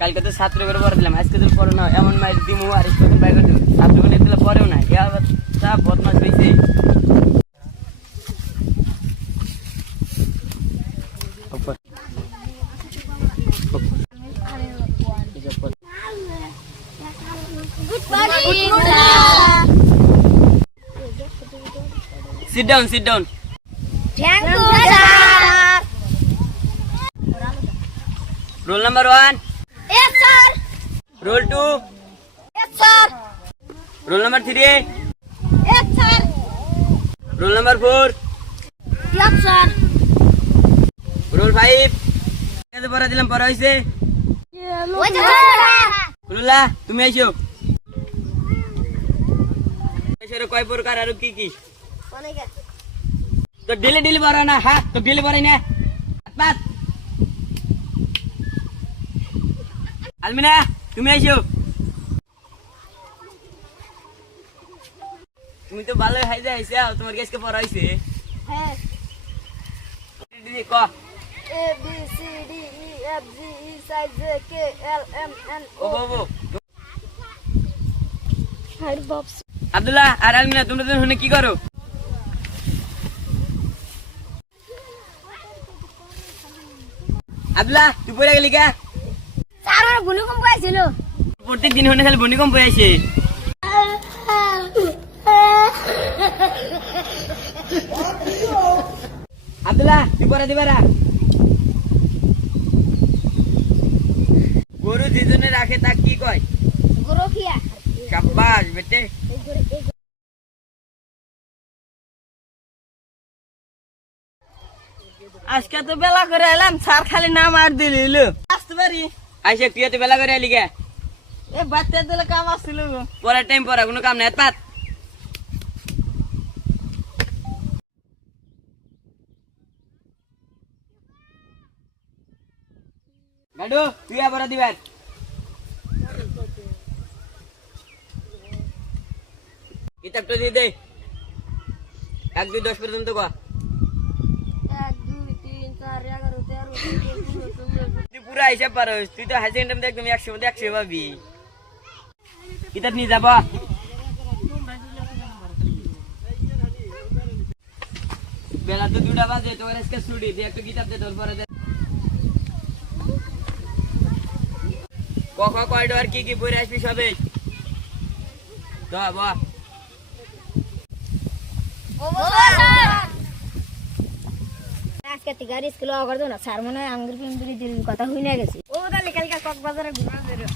কালকে তো ছাত্র করে পড়ে দিলাম, আজকে তো পড়ো না, এমন মাইর দিমু আর স্কুল বাইরে দিলাম, ছাত্র করে দিলে পরেও না, এ আবার তা বদমাস হয়েছে। Sit down, sit down. Thank you, sir. Roll number 1. Yes, sir. Roll 2. Yes, sir. Roll number 3. Yes, sir. Roll number 4. Yes, sir. Roll 5. এতে পড়া দিলাম, পড়া হয়েছে। Wait, sir. কুলুল্লাহ, তুমি আইসো। এসরে কয় প্রকার আর কি কি? তো ডেলি ডেলি পড়া না, হ্যাঁ তো ডেলি পড়াই না। বাত আলমিনা, তুমি আইসো। তুমি তো ভালো হাইজা আইছো, তোমার কি আজকে পড়া হইছে? হ্যাঁ। দিদি ক। A B C D E F G H I J K L M N O O Babu. Hi Bobs. Abdullah আর আলমিনা, তোমরা তো শুনে কি করো? আব্দুল্লাহ, তুই পড়ে গেলি কে? স্যার আমার ভূমিকম্প আইছিল। প্রত্যেক দিন হনে খালি ভূমিকম্প আসে। আব্দুল্লাহ, তুই পড়া দিবারা। গরু যেজনে রাখে তা কি কয়? গরখিয়া। শাবাশ বেটে। আজকে তো বেলা করে এলাম, স্যার খালি নাম আর দিল। আসতে পারি? আইসা তুই তো বেলা করে এলি কে? এ বাচ্চা দিলে কাম আসছিল, পড়ার টাইম পড়া, কোনো কাম নাই। পাত গাডু, তুই আবার দিবেন। কিতাবটা দিয়ে দে, 1 2 10 পর্যন্ত কয়া। 1 2 3 4 11 13 তুই পুরা হিসাব পারস, তুই তো হাই সেকেন্ডারি একদম 100 মধ্যে 100 পাবি। কিতাব নিয়ে যাবা। বেলা তো 2টা বাজে, তোর আজকে ছুটি, তুই একটা কিতাব দে, তোর পরে দে। কখন কয়টা আর কি কি পড়ে আসবি সবে? বাহ আজকে থেকে আর স্কুলে আবার না, স্যার মনে হয় আঙ্গুর পিম্পুরি দিন কথা হইনা গেছে। ও তাহলে কালকে কক্সবাজারে ঘুরা বেরো।